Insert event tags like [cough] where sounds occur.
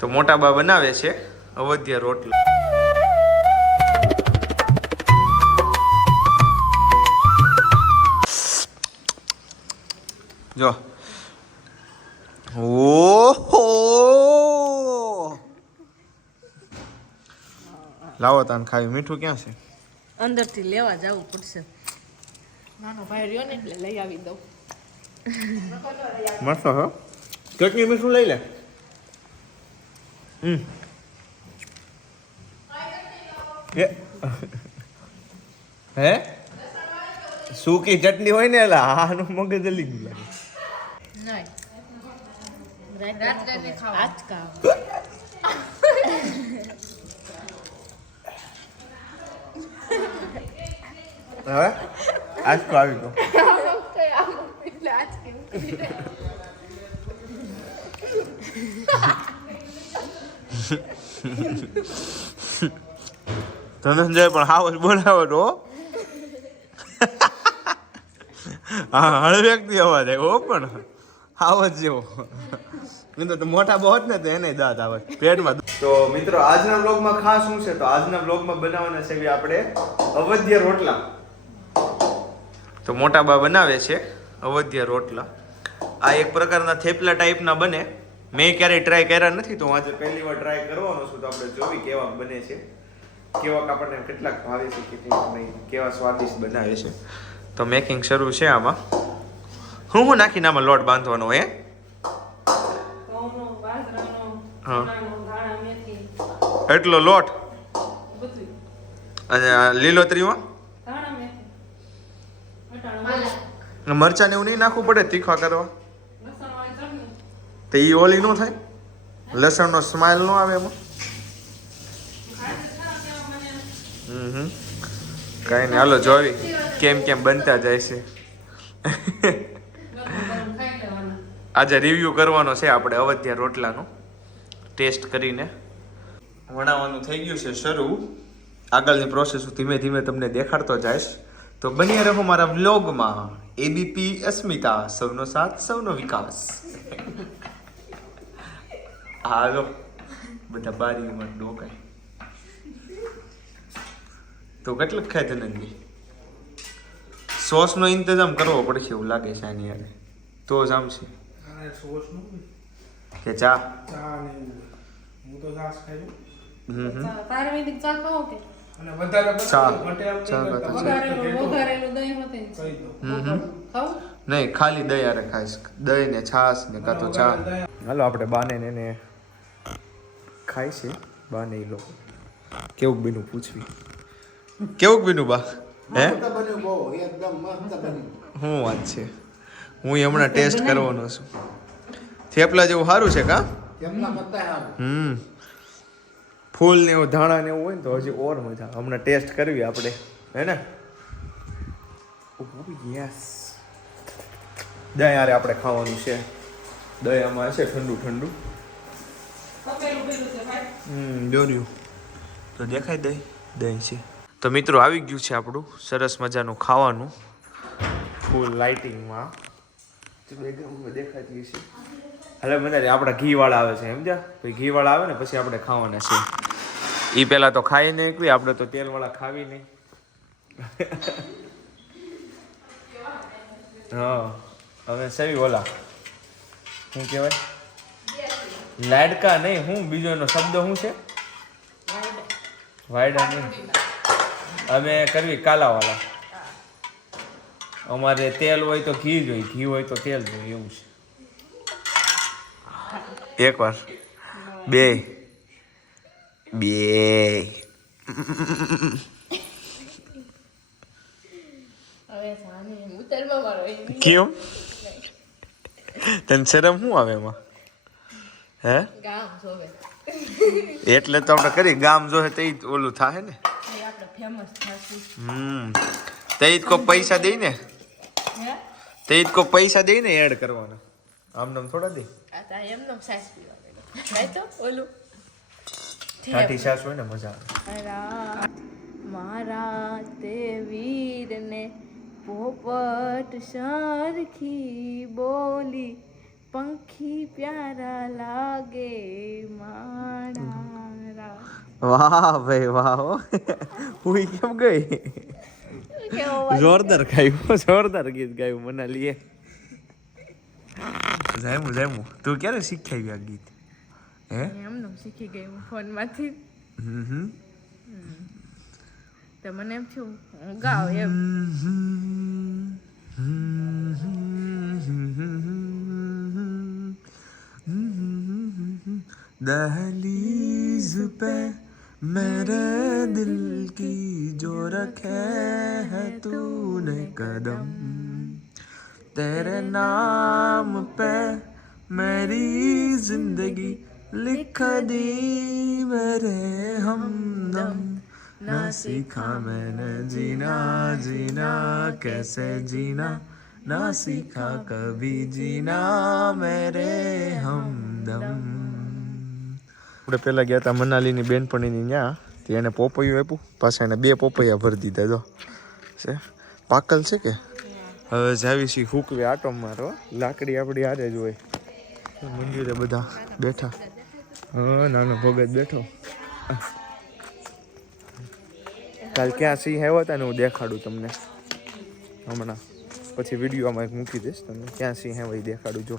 તો મોટા બા બનાવે છે અવધ્ય રોટલો. જો. ઓહો! લાવો તાન ખાવી મીઠું ક્યાં છે? અંદરથી લેવા જવું પડશે. નાનો ભાઈ રહ્યો ને એટલે લઈ આવી દઉં. મસ્ત હો. ચટણી મીઠું લઈ લે. હે સૂકી ચટણી હોય ને એટલે આનું મગજ જલી ગયું લાગે નહીં રાત્રે ખાવા આજકા હવે આજ તો આવી ગયો [laughs] ધનંજય પણ હાવ જ બોલાવો તો હા. [laughs] હા વ્યક્તિ અવાજ આવ્યો હો પણ હાવ જ જેવો. નહીં તો મોટા બહુ ને તો એને દાંત આવે પેટમાં તો મિત્રો આજના બ્લોગમાં ખાસ શું છે? તો આજના બ્લોગમાં બનાવવાના છે આપણે અવધ્ય રોટલા. તો મોટા બા બનાવે છે અવધ્ય રોટલા. આ એક પ્રકારના થેપલા ટાઈપના બને. મેં ક્યારેય ટ્રાય કર્યા નથી તો આજે પહેલી વાર ટ્રાય કરવાનો છું તો આપણે જોવી કેવા બને છે. કેવા આપણને કેટલાક ભાવે છે કેટલાક નહીં કેવા સ્વાદિષ્ટ બનાવે છે. તો મેકિંગ શરૂ છે આમાં. હું હું નાખીને આમાં લોટ બાંધવાનો હે? એટલો લોટ? અને આ લીલોતરીમાં મરચાં ને એવું નહીં નાખવું પડે? તીખા કરવા? તો એ ઓલી ન થાય? લસણનો સ્માઇલ ન આવે એમાં? હમ કાંઈ નહીં, હાલો જોવી કેમ કેમ બનતા જાય છે. આજે રિવ્યુ કરવાનો છે આપણે અવધ્યા રોટલાનો. ટેસ્ટ કરીને. વણાવવાનું થઈ ગયું છે શરૂ. આગળની પ્રોસેસ ધીમે ધીમે તમને દેખાડતો જઈશ. તો બની રહો મારા વ્લોગમાં એબીપી અસ્મિતા સૌનો સાથ, સૌનો વિકાસ. હાલો બધા બારીમાં ડોકાય તો કેટલું ખાય ધનંજી સોસનો ઇંતજામ કરવો પડશે એવું લાગે છે આની યારે. તો જ આમ છે. અને સોસનું કે ચા? નહીં ખાલી દહીં હારે ખાઈશ. દહીં ને છાશ ને કાં તો ચા. હાલો આપણે બાને ને ખાય છે? બાને એ લોકો. કેવું બીનું પૂછવી? કેવું બીનું બા? હે? હું વાત છે. હું હમણાં ટેસ્ટ કરવાનો છું. થેપલા જેવું સારું છે કા? તેમના હમ. ફૂલ ને એવું ધાણા ને એવું હોય ને તો હજી ઓર મજા. હમણાં ટેસ્ટ કરવી આપણે. હે ને? યસ દહીં યારે આપણે ખાવાનું છે. દહીં આમાં હશે ઠંડુ ઠંડુ. દોર્યું તો દેખાય દહીં? દહીં છે. તો મિત્રો આવી ગયું છે આપણું સરસ મજાનું ખાવાનું. ફૂલ લાઇટિંગમાં દેખાતી છે. હવે મને આપણા ઘી વાળા આવે છે સમજ્યા? પછી ઘી વાળા આવે ને પછી આપણે ખાવાના છે. એ પહેલાં તો ખાઈ નહીં એકવી આપણે તો તેલ વાળા ખાવી નહીં. [laughs] હા હવે સેવી ઓલા. શું કહેવાય? લાડકા નહીં હું બીજો એનો શબ્દ શું છે? વાયડા નહીં. અમે કરવી કાલાવાળા અમારે તેલ હોય તો ઘી જ હોય ઘી હોય તો તેલ જ હોય એવું છે. એક વાર. બે. બે. કેમ? તને શરમ શું આવે એમાં? હે? એટલે તો આપણે કરી ગામ જોહે તે ઓલું થાય ને? હમ. તે જ કોઈ પૈસા દઈ ને? તે જ કોઈ પૈસા દઈ ને એડ કરવાના? આમ નામ થોડા દે? સાસ ઠાઠી છાશ હોય ને, મજા આવે. મારા તે વીરને પોપટ સરખી બોલી પંખી પ્યારા લાગે મારા. વાહ ભાઈ વાહ હું. કેમ ગઈ? જોરદાર ગાયું જોરદાર ગીત ગાયું મનાલીએ. જાયમું જાયમું. તું ક્યારે શીખાવી આ ગીત? હે? એમનું શીખી ગઈ હું ફોનમાંથી. હમ હમ. તો મને એમ થયું ગાવ એમ. दहलीज पे मेरे दिल की जो रखे है तूने कदम। तेरे नाम पे मेरी ज़िंदगी लिख दी मेरे हमदम। ना सीखा मैंने जीना जीना कैसे जीना? ना सीखा कभी जीना मेरे हमदમ આપણે પહેલાં ગયા હતા મનાલીની બેનપણીની ત્યાં તે એને પોપૈયું આપ્યું. પાછા એને બે પોપૈયા ભરી દીધા, જો. છે? પાકલ છે કે? હવે જાવી છીએ હુકવે આટો મારો. લાકડી આપણી હારે જ હોય. મંદિરે બધા બેઠા. હા, નાનો ભગત બેઠો. કાલ ક્યાં સિંહ આવ્યો હતા ને હું દેખાડું તમને. હમણાં. પછી વિડીયોમાં એક મૂકી દઈશ તમને. ક્યાં સિંહ આવ્યો દેખાડું, જો.